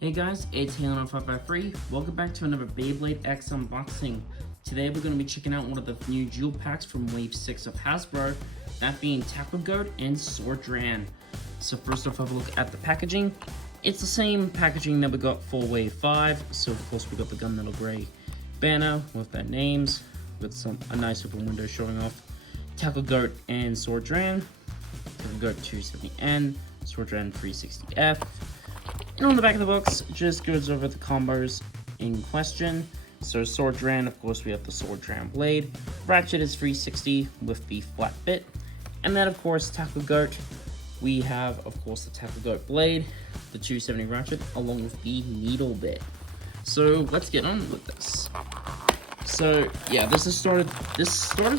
Hey guys, it's Halo553. Welcome back to another Beyblade X unboxing. Today we're going to be checking out one of the new jewel packs from Wave 6 of Hasbro, that being Tackle Goat and Sword Dran. So first off, have a look at the packaging. It's the same packaging that we got for Wave 5, so of course we got the gunmetal gray banner with their names, with a nice open window showing off Tackle Goat and Sword Dran. Tackle Goat 270N, Sword Dran 360F. And on the back of the box, just goes over the combos in question. So Sword Dran, of course, we have the Sword Dran blade. Ratchet is 360 with the flat bit. And then, of course, Tackle Goat, we have, of course, the Tackle Goat blade, the 270 ratchet, along with the needle bit. So let's get on with this. So yeah, this started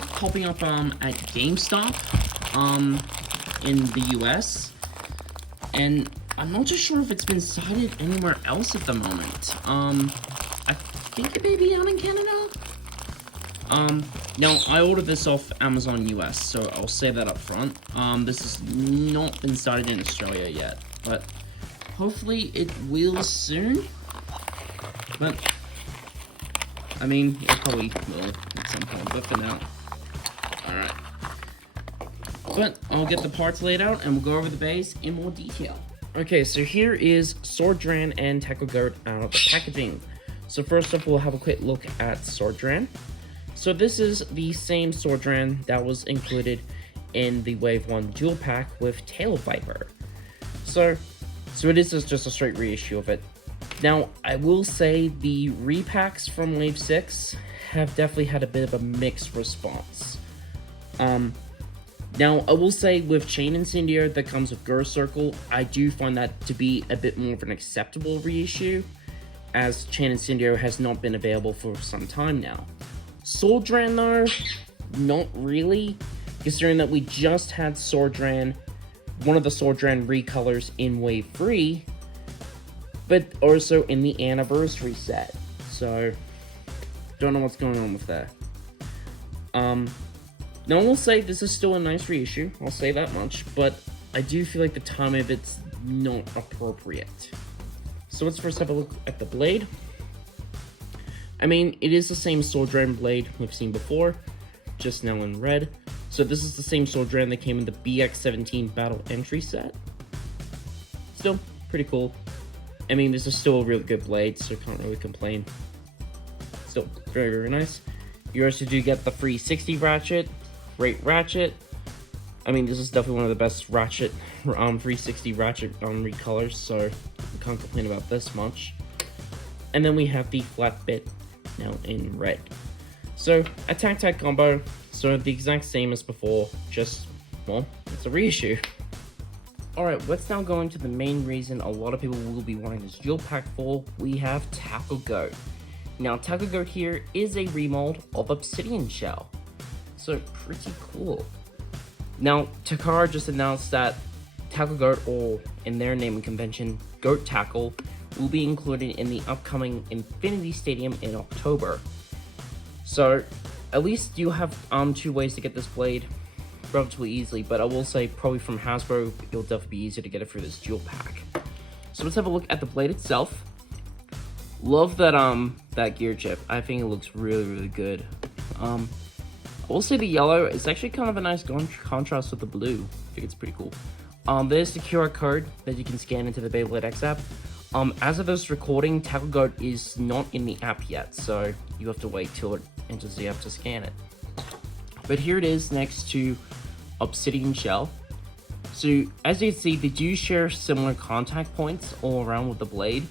popping up at GameStop in the US, and I'm not too sure if it's been cited anywhere else at the moment. I think it may be out in Canada. Now, I ordered this off Amazon US, so I'll say that up front. This has not been cited in Australia yet, but hopefully it will soon. But, I mean, it probably will at some point, but for now. Alright. But I'll get the parts laid out, and we'll go over the base in more detail. Okay, so here is Sword Dran and Tackle Goat out of the packaging. So first up, we'll have a quick look at Sword Dran. So this is the same Sword Dran that was included in the Wave 1 Dual Pack with Tail Viper. So it is just a straight reissue of it. Now, I will say the repacks from Wave 6 have definitely had a bit of a mixed response. Now, I will say with Chain Incendiary that comes with Goat Circle, I do find that to be a bit more of an acceptable reissue, as Chain Incendiary has not been available for some time now. Sword Dran though, not really, considering that we just had Sword Dran, one of the Sword Dran recolors in Wave 3, but also in the Anniversary set, so don't know what's going on with that. Now, I will say this is still a nice reissue, I'll say that much, but I do feel like the time of it's not appropriate. So let's first have a look at the blade. I mean, it is the same Sword Dran blade we've seen before, just now in red. So this is the same Sword Dran that came in the BX17 Battle Entry set. Still, pretty cool. I mean, this is still a really good blade, so can't really complain. Still, very, very nice. You also do get the 360 ratchet. Great ratchet. I mean, this is definitely one of the best ratchet, 360 ratchet recolors, so I can't complain about this much. And then we have the flat bit now in red. So, attack tag combo, so the exact same as before, just, well, it's a reissue. Alright, let's now go into the main reason a lot of people will be wanting this dual pack for. We have Tackle Goat. Now, Tackle Goat here is a remold of Obsidian Shell. So, pretty cool. Now, Takara just announced that Tackle Goat, or in their naming convention, Goat Tackle, will be included in the upcoming Infinity Stadium in October. So, at least you have 2 ways to get this blade relatively easily, but I will say probably from Hasbro, it'll definitely be easier to get it through this dual pack. So let's have a look at the blade itself. Love that that gear chip. I think it looks really, really good. I will say the yellow is actually kind of a nice contrast with the blue. I think it's pretty cool. There's the QR code that you can scan into the Beyblade X app. As of this recording, Tackle Goat is not in the app yet, so you have to wait till it enters the app to scan it. But here it is next to Obsidian Shell. So as you can see, they do share similar contact points all around with the blade,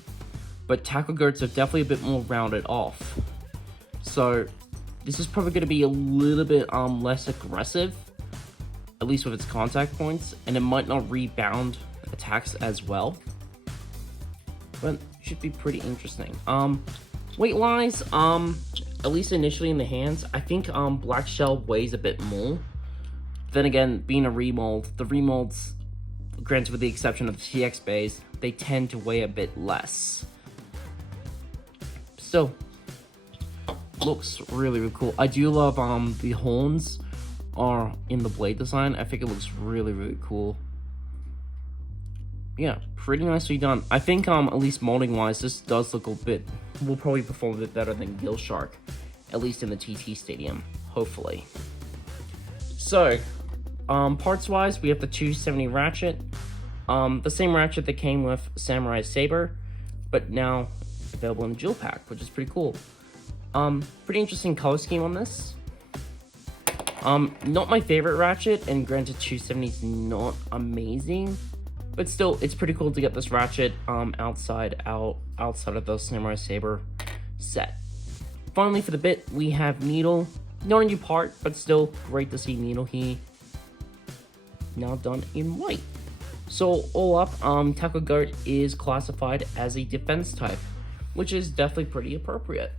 but Tackle Goats are definitely a bit more rounded off. So this is probably going to be a little bit less aggressive, at least with its contact points, and it might not rebound attacks as well, but it should be pretty interesting. Weight wise, at least initially in the hands, I think Black Shell weighs a bit more. Then again, being a remold, the remolds, granted with the exception of the TX bays, they tend to weigh a bit less. Still, looks really, really cool. I do love the horns are in the blade design. I think it looks really, really cool. yeah, pretty nicely done. I think at least molding wise, this does look a bit, will probably perform a bit better than Gill Shark, at least in the TT Stadium, hopefully. So, parts wise, we have the 270 ratchet, the same ratchet that came with Samurai Saber, but now available in Jewel Pack, which is pretty cool. Pretty interesting color scheme on this. Not my favorite ratchet, and granted 270 is not amazing, but still, it's pretty cool to get this ratchet outside of the Samurai Saber set. Finally, for the bit, we have Needle. Not a new part, but still great to see Needle here. Now done in white. So all up, Tackle Goat is classified as a defense type, which is definitely pretty appropriate.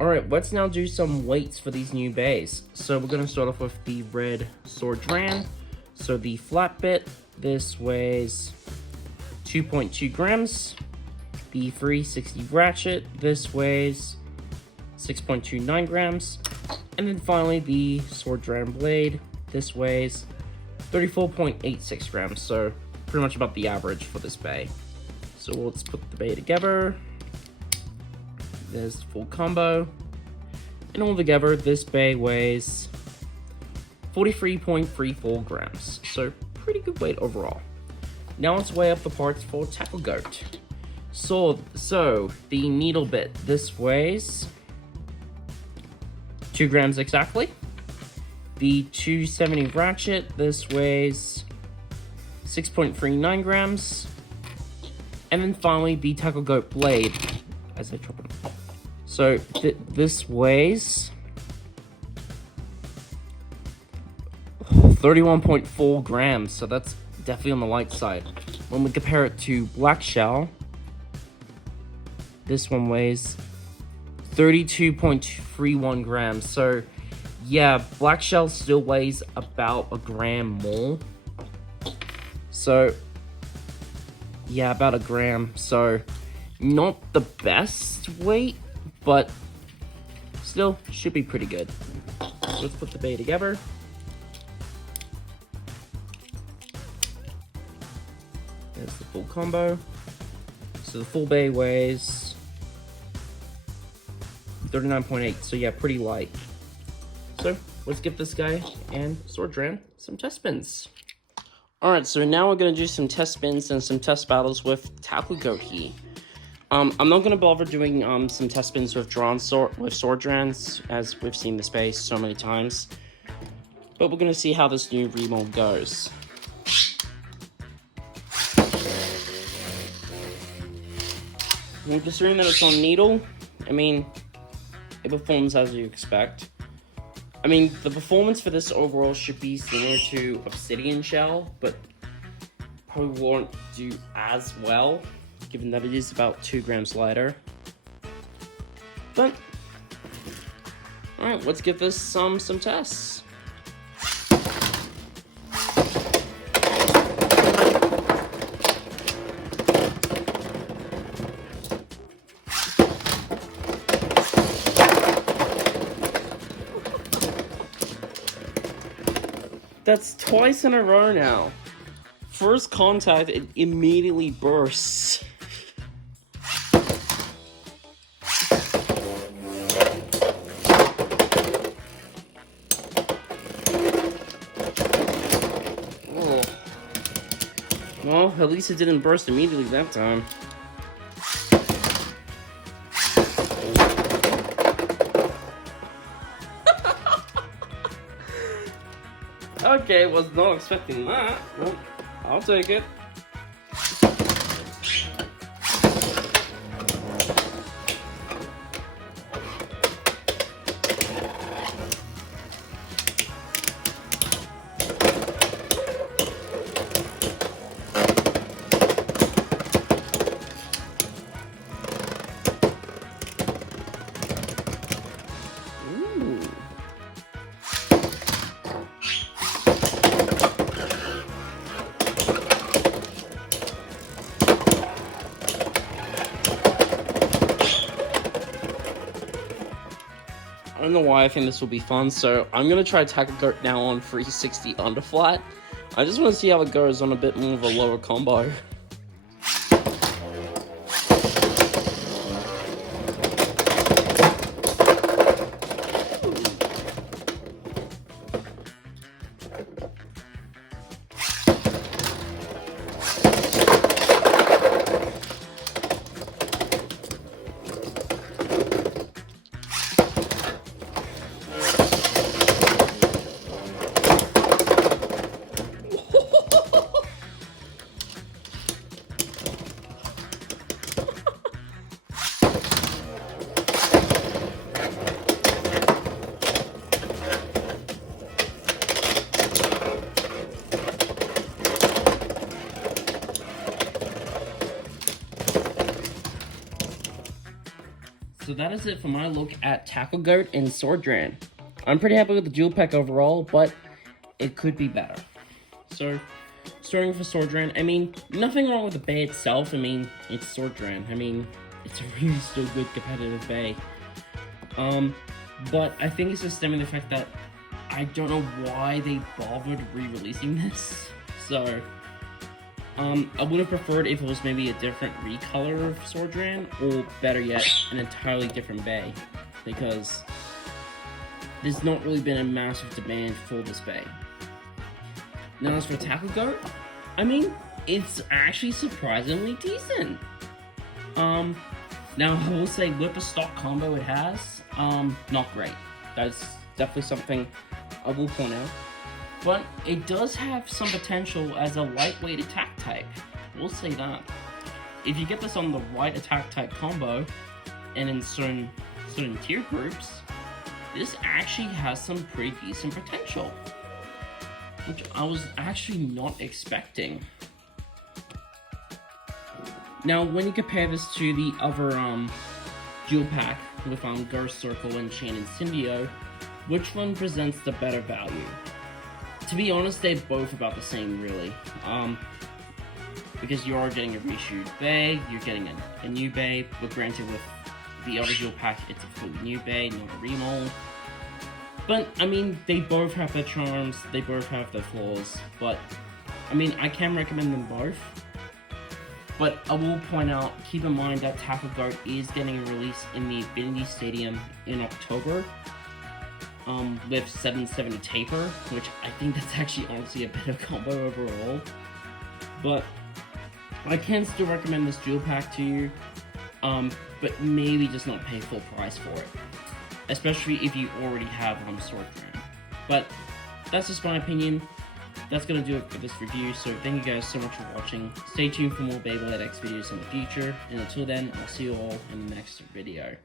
Alright, let's now do some weights for these new bays. So we're going to start off with the Red Sword Dran. So the flat bit, this weighs 2.2 grams. The 360 ratchet, this weighs 6.29 grams. And then finally the Sword Dran blade, this weighs 34.86 grams. So pretty much about the average for this bay. So let's put the bay together. There's the full combo. And all together, this bay weighs 43.34 grams. So pretty good weight overall. Now let's weigh up the parts for Tackle Goat. So the needle bit, this weighs 2 grams exactly. The 270 ratchet, this weighs 6.39 grams. And then finally the Tackle Goat blade, as I drop it. So this weighs 31.4 grams, so that's definitely on the light side. When we compare it to Black Shell, this one weighs 32.31 grams. So yeah, Black Shell still weighs about a gram more. So yeah, about a gram. So not the best weight, but still should be pretty good. So let's put the bay together. There's the full combo. So the full bay weighs 39.8, so yeah, pretty light. So let's give this guy and Sword Dran some test spins. Alright, so now we're going to do some test spins and some test battles with Tackle Goat here. I'm not going to bother doing some test spins with Sword Drans, as we've seen this base so many times. But we're going to see how this new remold goes. And considering that it's on Needle, I mean, it performs as you expect. I mean, the performance for this overall should be similar to Obsidian Shell, but probably won't do as well, given that it is about 2 grams lighter. But, alright, let's give this some tests. That's twice in a row now. First contact, it immediately bursts. Oh. Well, at least it didn't burst immediately that time. Okay, was not expecting that. Well, I'll take it. I don't know why I think this will be fun, so I'm going to try Tackle Goat now on 360 underflat. I just want to see how it goes on a bit more of a lower combo. So that is it for my look at Tackle Goat and Sword Dran. I'm pretty happy with the dual pack overall, but it could be better. So, starting with Sword Dran, I mean, nothing wrong with the bay itself. I mean, it's Sword Dran. I mean, it's a really still good competitive bay. But I think it's just stemming the fact that I don't know why they bothered re-releasing this. So, I would have preferred if it was maybe a different recolor of Sword Dran, or better yet, an entirely different bay, because there's not really been a massive demand for this bay. Now as for Tackle Goat, I mean, it's actually surprisingly decent. Now I will say with the stock combo it has, not great. That's definitely something I will point out. But it does have some potential as a lightweight attack type. We'll say that. If you get this on the right attack type combo, and in certain tier groups, this actually has some pretty decent potential, which I was actually not expecting. Now, when you compare this to the other dual pack with Ghost Circle and Chain and Symbio, which one presents the better value? To be honest, they're both about the same, really. Because you are getting a reissued bay, you're getting a new bay, but granted with the other dual pack, it's a fully new bay, not a remold. But, I mean, they both have their charms, they both have their flaws, but, I mean, I can recommend them both. But I will point out, keep in mind that Tackle Goat is getting a release in the Infinity Stadium in October. With 770 taper, which I think that's actually honestly a better combo overall. But I can still recommend this dual pack to you, but maybe just not pay full price for it, especially if you already have Sword Dran. But that's just my opinion. That's gonna do it for this review, so thank you guys so much for watching. Stay tuned for more Beyblade X videos in the future, and until then, I'll see you all in the next video.